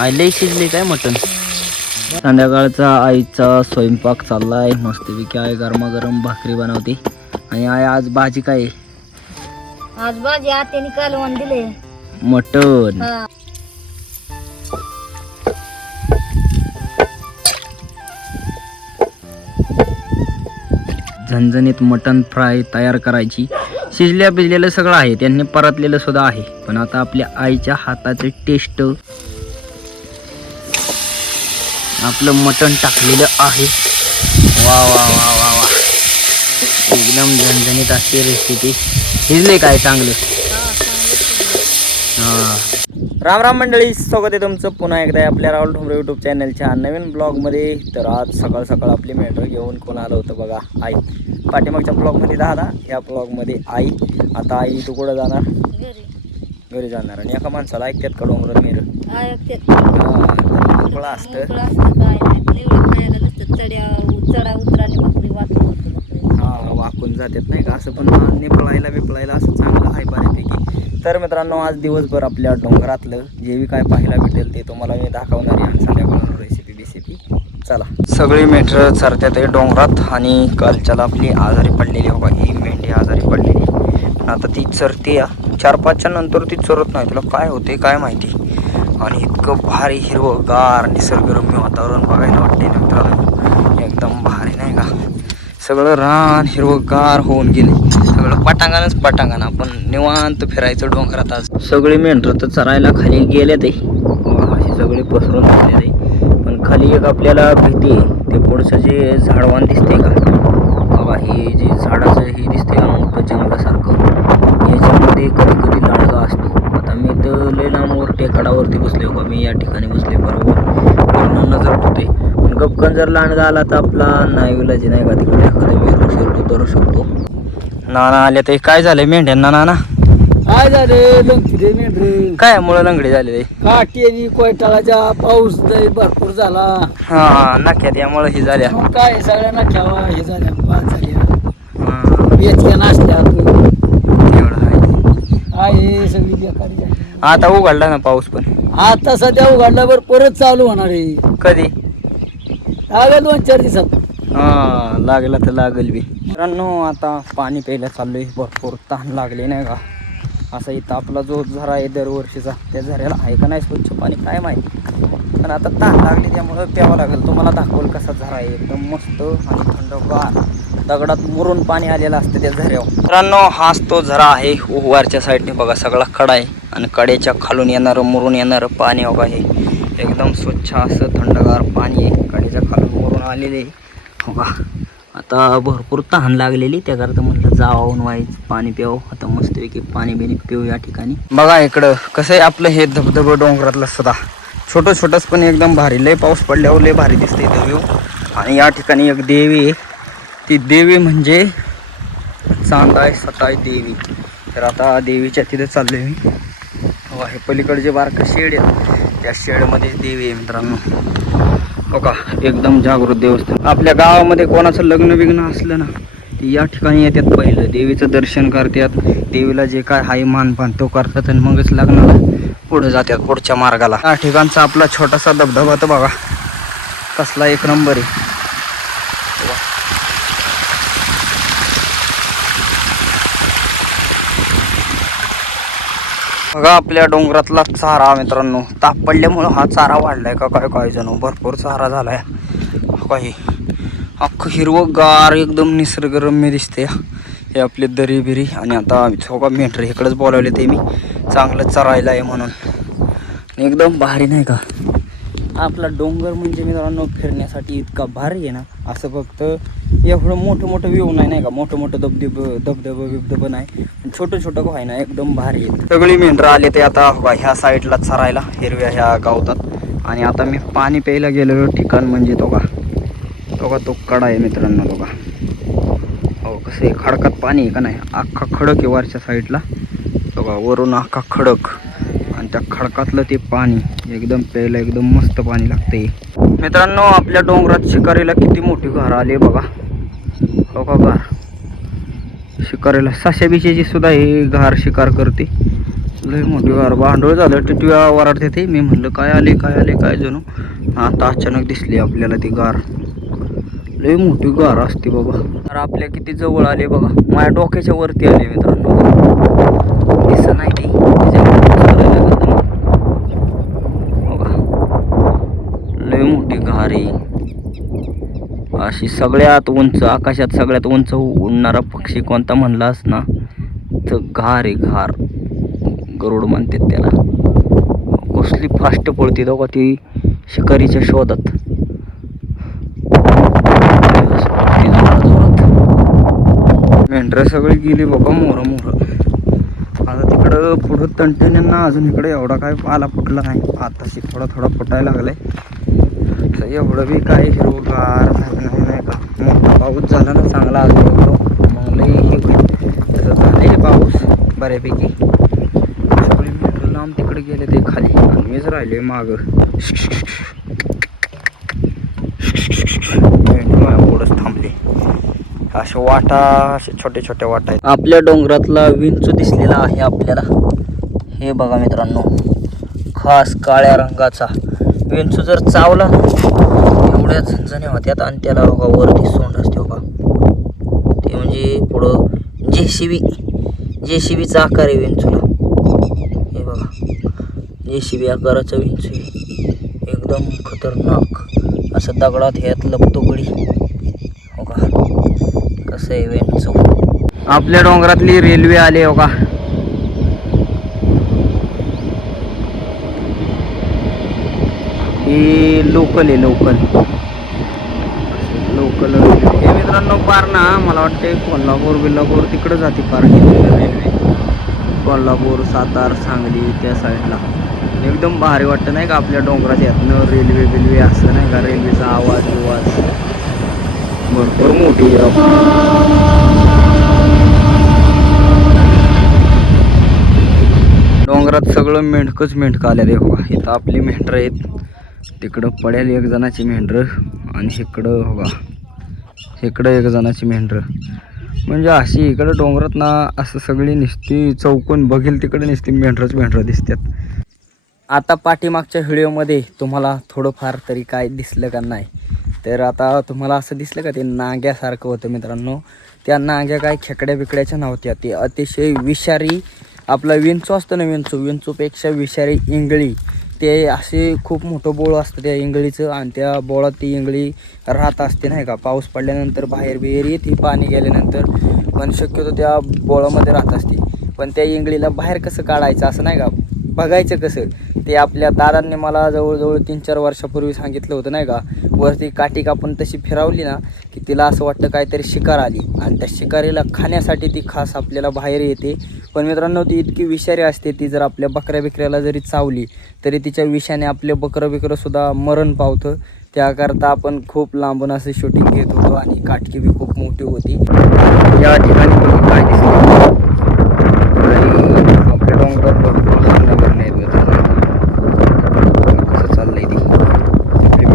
I लय शिजले काय मटण. संध्याकाळचा आईचा स्वयंपाक चाललाय मस्तपैकी. आई गरमागरम भाकरी बनवते. आणि आई आज भाजी काय आहे? आज भाजी आत्याने कालवण दिले. मटण. हा. झणझणीत मटण फ्राय तयार करायची. शिजल्या भिजलेलं सगळं आहे, त्यांनी परतलेलं सुद्धा आहे. पण आता आपल्या आईच्या हाताचे टेस्ट. आपलं मटण टाकलेलं आहे. वा वा वा वा वा, एकदम झणझणीत असते रेसिपी. शिजले काय चांगलं. हा. राम राम मंडळी, स्वागत आहे तुमचं पुन्हा एकदा आपल्या राहुल ठोंबरे यूट्यूब चॅनलच्या नवीन ब्लॉगमध्ये. तर आज सकाळ सकाळ आपली मेंढर घेऊन कोण आलं होतं बघा, आई. पाठीमागच्या ब्लॉगमध्ये दादा, या ब्लॉगमध्ये आई. आता आई तू कुठं जाणार? घरी जाणार. आणि एका माणसाला ऐकतात का डोंगरात मेर? मोकळं असतं. हा, वाकून जातात नाही का, असं पण निपळायला बिपळायला असं चांगलं आहे बऱ्यापैकी. तर मित्रांनो, आज दिवसभर आपल्या डोंगरातलं जे बी काय पाहायला भेटेल ते तुम्हाला मी दाखवणार आहे. संध्याकाळून रेसिपी. चला. सगळी मेंढरं चरतात आहे डोंगरात. आणि कालच्याला आपली आजारी पडलेली हो का, ही मेंढी आजारी पडलेली. पण आता ती चरते या 4-5च्या नंतर ती चरत नाही. तुला काय होते काय माहिती. आणि इतकं भारी हिरवंगार निसर्गरम्य वातावरण बघायला वाटते ना मित्रांनो, एकदम भारी नाही का. सगळं रान हिरवंगार होऊन गेले. सगळं पटांगण. आपण निवांत फिरायचं डोंगरात. आज सगळी मेंढरं तर चरायला खाली गेले ते अशी सगळी पसरून गेले ते. पण खाली एक आपल्याला भीती आहे, ते पुढचं जे झाडवान दिसते का बाबा, हे जे झाडाचं हे दिसते का मोठं जंगलासारखं, याच्यामध्ये कधी लांडगा असतो. आता मी तर लय लांबवर टेकडावरती बसले हो का, मी या ठिकाणी बसले बरोबर. पूर्ण नजर होते. पण गपकन जर लांडगा आला तर आपला नाही विलाजी नाही का, तिकडे एखादा मेरू शेरडू धरू शकतो. नाना आले ते काय झालंय मेंढ्यांना? नाना काय झाले लंगडी मेंढरे काय मुळे लंगडी झाले? काठी कोयटाळाच्या पाऊस भरपूर झाला. हा, नाक्यात यामुळे ही झाल्या. मग काय सगळ्या नाख्यावा हे झाल्या, बाद झाल्या, बेचक्या नाचल्या. एवढं आहे सगळी बेकारी झाली. आता उघडला ना पाऊस, पण आता सध्या उघडल्यावर परत चालू होणार आहे. कधी लागेल 2-4 दिवसात. हा, लागला तर लागेल बी. मित्रांनो, आता पाणी प्यायला चाललोय. भरपूर तहान लागले नाही का. असा इथं आपला जो झरा आहे दरवर्षीचा, त्या झऱ्याला आहे का नाही स्वच्छ पाणी काय माहिती. पण आता तहान लागली त्यामुळं प्यावं लागेल. तुम्हाला दाखवल कसा झरा आहे, एकदम मस्त आणि थंडगार. दगडात मुरून पाणी आलेलं असतं त्या झऱ्यावर. मित्रांनो, हाच तो झरा आहे. वरच्या साईडने बघा सगळा कडा आहे. आणि कड्याच्या खालून येणारं मुरून येणारं पाणी बघा, हे एकदम स्वच्छ असं थंडगार पाणी आहे. कड्याच्या खालून मुरून आलेले हो का. आता भरपूर तहान लागलेली, त्याकरता म्हटलं जाऊन व्हायचं पाणी प्यावं. आता मस्तपैकी पाणी बिणी पिऊ या ठिकाणी. बघा इकडं कसं आहे आपलं हे धबधबं डोंगरातलं सुद्धा छोटंच पण एकदम भारी. लय पाऊस पडल्यावर लय भारी दिसते इथं व्ह्यू. आणि या ठिकाणी एक देवी आहे. ती देवी म्हणजे चांदाय सताय देवी. तर आता देवीच्या तिथे चाललोय मी. हे पलीकडे जे बारकं शेड आहे, त्या शेडमध्ये देवी आहे मित्रांनो हो का. एकदम जागृत देवस्थान. आपल्या गावामध्ये कोणाचं लग्न बिग्न असलं ना, ती या ठिकाणी येतात. पहिलं देवीचं दर्शन करतात, देवीला जे काय हाय मानपान तो करतात, आणि मगच लग्नाला पुढे जातात पुढच्या मार्गाला. या ठिकाणचा आपला छोटासा धबधबा तर बघा कसला एक नंबर आहे. बघा आपल्या डोंगरातला चारा मित्रांनो. ताप पडल्यामुळं हा चारा वाढलाय का काय जणू भरपूर चारा झालाय काही. अख्खं हिरवंगार एकदम निसर्गरम्य दिसते. हे आपले दरी बिरी. आणि आता हो का मेंढर इकडंच बोलावले ते मी चांगलं चरायला आहे म्हणून. एकदम भारी नाही का आपला डोंगर. म्हणजे मित्रांनो फिरण्यासाठी इतका भारी आहे ना. असं फक्त एवढं मोठं व्ह्यू नाही का, मोठं धबधबं नाही, छोटं काय ना, एकदम भारी आहे. सगळी मेंढरं आले ते आता ह्या साईडला चरायला हिरव्या ह्या गावतात. आणि आता मी पाणी प्यायला गेलेलो ठिकाण म्हणजे तो का कडा आहे मित्रांनो. तो का हो कसं आहे, खडकात पाणी आहे का नाही, अख्खा खडक आहे वरच्या साईडला. तो का वरून अख्खा खडक, आणि त्या खडकातलं ते पाणी एकदम प्यायला एकदम मस्त पाणी लागते मित्रांनो. आपल्या डोंगरात शिकारीला किती मोठी घरं आली बघा हो का. घार शिकारीला 600-200ची सुद्धा ही घार शिकार करते. लय मोठी गार भांडवल झालं टिटव्या वराडते ते. मी म्हणलं काय आले काय जणू. आता अचानक दिसली आपल्याला ती गार. लय मोठी गार असते बाबा. तर आपल्या किती जवळ आले बघा. माझ्या डोक्याच्या वरती आले मित्रांनो. दिसत नाही ती बघा. लय मोठी गार आहे अशी. सगळ्यात उंच आकाशात सगळ्यात उंच उडणारा पक्षी कोणता म्हणलास ना तर घार आहे. घार गरुड म्हणतात त्याला. कसली फास्ट पळते बघा ती शिकारीच्या शोधात. मेंढरं सगळी गेली बघा मोर. आता तिकडं पुढं तंटेन्यांना अजून इकडे एवढा काय पाला फुटला नाही. आताशी थोडा फुटायला लागलाय. तर एवढं बी काय हिरवगार नाही का. मोठा पाऊस झाला ना चांगला अजून मग लई हे होईल. तसं झालं हे पाऊस बऱ्यापैकी. सगळे मेंढरं लांब तिकडे गेले ते खाली आणि मीच राहिले मागं. पुढंच थांबले. अशा वाटा असे छोटे वाटा आहेत. आपल्या डोंगरातला विंचू दिसलेला आहे आपल्याला. हे बघा मित्रांनो खास काळ्या रंगाचा विंचू जर चावला ना एवढ्या झणझण्या होत्यात. आणि त्याला बघा वरती सोंड असते बघा. ते म्हणजे पुढं जेसीबीचा आकार आहे विंचूला. हे बघा जेसीबी आकाराचा विंचू एकदम खतरनाक. असं दगडात ह्यात लपतो गडी हो का. कसं आहे विंचू. आपल्या डोंगरातली रेल्वे आली हो का. ही लोकल आहे. लोकल हे मित्रांनो पार ना मला वाटते कोल्हापूर तिकडं जाते पार रेल्वे. कोल्हापूर सातार सांगली त्या साईडला एकदम भारी वाटतं नाही का. आपल्या डोंगराच्या यातनं रेल्वे असं नाही का. रेल्वेचा आवाज भरपूर मोठी डोंगरात सगळं मेंढकं आले रे बघा. इथं आपली मेंढरं आहेत. तिकडं पडेल एक जणाची मेंढरं आणि इकडं एक जणाची मेंढरं. म्हणजे अशी इकडं डोंगरात ना असं सगळी नुसती चौकून बघेल तिकडे नुसती मेंढरं दिसतात. आता पाठीमागच्या व्हिडिओमध्ये तुम्हाला थोडंफार तरी काय दिसलं का नाही. तर आता तुम्हाला असं दिसलं का ते नाग्यासारखं होतं मित्रांनो. त्या नाग्या काय खेकड्या बिकड्याच्या नव्हत्या. ते अतिशय विषारी आपला विंचू असतं ना विंचूपेक्षा विषारी इंगळी. ते असे खूप मोठं बोळ असतं त्या इंगळीचं. आणि त्या बोळात ती इंगळी राहत असते नाही का. पाऊस पडल्यानंतर बाहेर येते पाणी गेल्यानंतर. पण शक्यतो त्या बोळामध्ये राहत असते. पण त्या इंगळीला बाहेर कसं काढायचं असं नाही का. बघायचं कसं ते आपल्या दादांनी मला जवळजवळ 3-4 वर्षापूर्वी सांगितलं होतं नाही का. वरती काठी कापून तशी फिरवली ना की तिला असं वाटतं काहीतरी शिकार आली. आणि त्या शिकारीला खाण्यासाठी ती खास आपल्याला बाहेर येते. पण मित्रांनो ती इतकी विषारी असते. ती जर आपल्या बकऱ्या बिकऱ्याला जरी चावली तरी तिच्या विषाने आपले बकरं सुद्धा मरण पावतं. त्याकरता आपण खूप लांबून असं शूटिंग घेत होतो. आणि काटकी बी खूप मोठी होती. या ठिकाणी काय दिसतं आपल्या डोंगरात भरपूर नगर नाही कसं चाललंय ती. आपली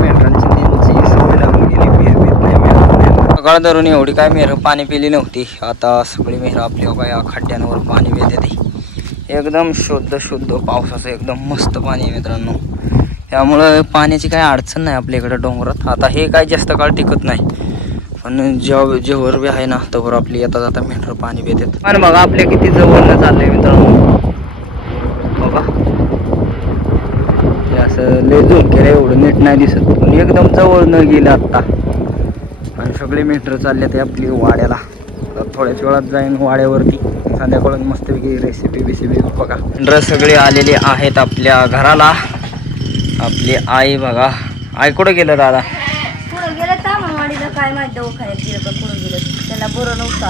मेंढरांची सवय लागून गेली. सकाळ धरून एवढी काय मेहर पाणी पिली नव्हती. आता सगळी मेहर आपल्या या खड्ड्यांवर पाणी पिते. एकदम शुद्ध पावसाचं एकदम मस्त पाणी आहे मित्रांनो. त्यामुळं पाण्याची काही अडचण नाही आपल्याकडे डोंगरात. आता हे काय जास्त काळ टिकत नाही. पण जेव्हा बी आहे ना तवर आपली येता जाता मेंढर पाणी पितात. आणि बघा आपल्या किती जवळ चाललंय मित्रांनो. बघा हे असं लय झूम केलं एवढं नीट नाही दिसत. पण एकदम जवळ न गेलं आत्ता. आणि सगळे मेंढर चालले ते आपली वाड्याला. थोड्याच वेळात जाईन वाड्यावरती. संध्याकाळून मस्तपैकी रेसिपी बघा. मेंढर सगळे आलेले आहेत आपल्या घराला. आपली आई बघा. आई कुठं गेलं दादा. पुढे गेलं तामणवाडीला काय माहिती दवाखान्यात गेलं का पुढे गेलं त्याला बरं नव्हतं.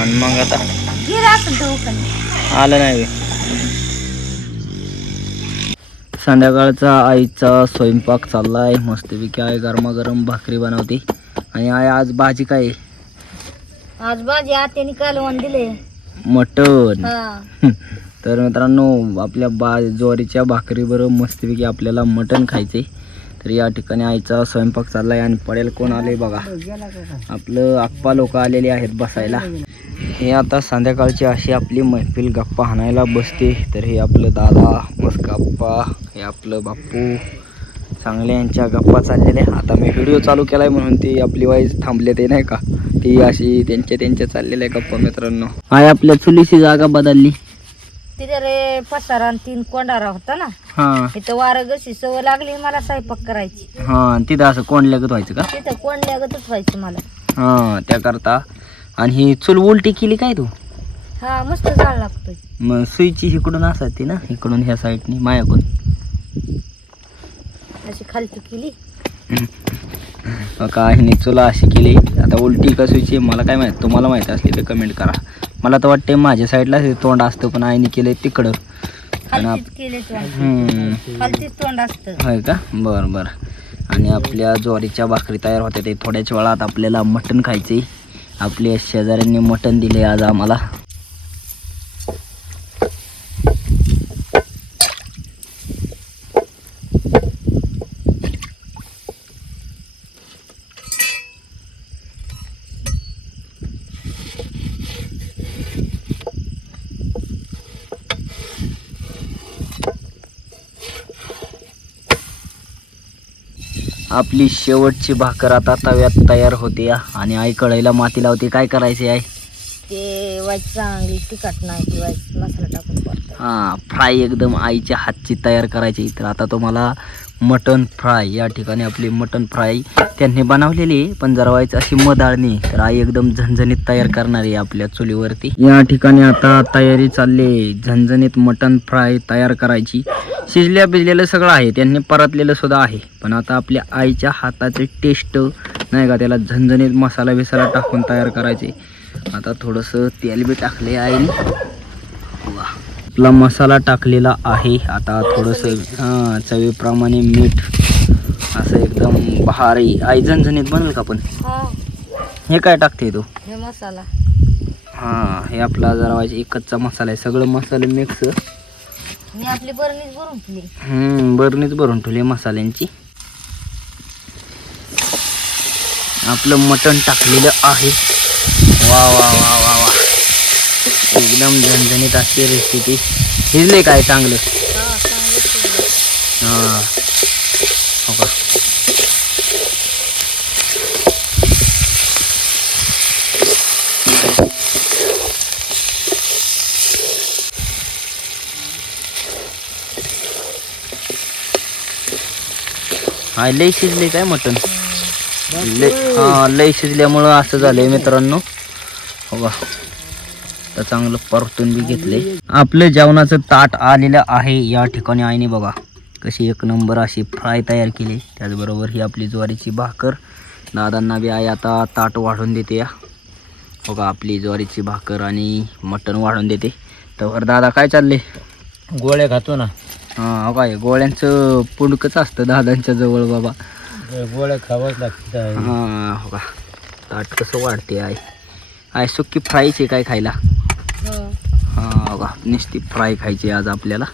आणि मग आता गेलं असं दवाखान्यात आलं नाही. संध्याकाळचा आईचा स्वयंपाक चाललाय मस्तपैकी. आई गरमागरम भाकरी बनवते. आणि आई आज भाजी काय. आज भाजी आत्याने कालवण दिले मटण. हा. तर मित्रांनो आपल्या ज्वारीच्या भाकरीबरोबर मस्तपैकी आपल्याला मटण खायचे. तर या ठिकाणी आईचा स्वयंपाक चाललाय. आणि पडेल कोण आले बघा. आपलं आप्पा लोक आलेले आहेत बसायला. हे आता संध्याकाळची अशी आपली मैफिल गप्पा हाणायला बसते. तर हे आपलं दादा मस्त गप्पा, हे आपलं बाप्पू चांगले यांच्या गप्पा चाललेल्या. आता मी व्हिडिओ चालू केलाय म्हणून ती आपली वाईज थांबले ते नाही का, ती अशी त्यांच्या चाललेल्या गप्पा मित्रांनो. आहे आपल्या चुलीची जागा बदलली. तिथे रे पसारा आणि 3 कोंडारा होता ना, हां तिथं वारं गशी सवय लागली मला स्वयंपाक करायची. हां तिथं असं कोंडल्यागत व्हायचं का? तिथं कोंडल्यागतच व्हायचं मला. हां त्याकरता. आणि ही चूल उलटी केली काय तू? हा मस्त जाळ लागतोय. मग सुईची इकडून असायची ना, इकडून ह्या साईडनी मायाकडून अशी खालती केली. का हिने चुला अशी केली. आता उलटी का सुईची मला काय माहीत, तुम्हाला माहीत असली तर कमेंट करा. मला तर वाटते माझ्या साईडला तोंड असतं, पण आईने केलंय तिकडं. खालतीच केले खालतीच तोंड असतं. होय का? बरं बरं. आणि आपल्या ज्वारीच्या भाकरी तयार होत्या. ते थोड्याच वेळात आपल्याला मटण खायचे. आपल्या शेजाऱ्यांनी मटण दिले आज आम्हाला. आपली शेवटची भाकर आता तव्यात तयार होते. आणि आई कढईला माती लावते. काय करायचे आहे? ते वाईट चांगली तिखट नाही, ती वाईट मसाला टाकून परतायचं. हां फ्राय एकदम आईच्या हातची तयार करायची. तर आता तुम्हाला मटन फ्राय, या ठिकाणी आपली मटन फ्राय त्यांनी बनवलेली, पण जरा व्हायचं अशी मदाळणी. तर आई एकदम झणझणीत तयार करणार आहे आपल्या चुलीवरती. या ठिकाणी आता तयारी चालली झणझणीत मटन फ्राय तयार करायची. शिजल्या भिजलेलं सगळं आहे, त्यांनी परतलेलं सुद्धा आहे. पण आता आपल्या आईच्या हाताचे टेस्ट नाही का, त्याला झणझणीत मसाला बिसाला टाकून तयार करायचे. आता थोडंसं तेल बी टाकले आईने. आपला मसाला टाकलेला आहे. आता थोडंसं चवीप्रमाणे मीठ, असं एकदम भारी. आई झणझणीत बनेल का? पण हा हे काय टाकते तू? हे मसाला. हां हे आपला जरा व्हायचे एकचचा मसाला आहे. सगळं मसाले मिक्स. मी आपली बरणीच भरून ठेवली. बरणीच भरून ठेवली मसाल्यांची. आपलं मटण टाकलेलं आहे. वा वा वा वा वा, एकदम झणझणीत असते रेसिपी. शिजले काय चांगलं? हा चांगलं शिजलं. हां हो का. हा लय शिजले काय मटण? लय शिजल्यामुळं असं झालंय मित्रांनो. हो का. तर चांगलं परतून बी घेतले. आपलं जेवणाचं ताट आलेलं आहे. या ठिकाणी आईने बघा कशी एक नंबर अशी फ्राय तयार केली. त्याचबरोबर ही आपली ज्वारीची भाकर. दादांना बी आई आता ताट वाढून देते. या हो का, आपली ज्वारीची भाकर आणि मटण वाढून देते. तर दादा काय चालले? गोळ्या खातो ना. हां काय गोळ्यांचं पुंडकच असतं दादांच्या जवळ बाबा. गोळ्या खावाच लागतात. हां हो का. ताट कसं वाढते आहे सुक्की फ्रायची काय खायला? हां हो का, नुसती फ्राय खायची आज आपल्याला.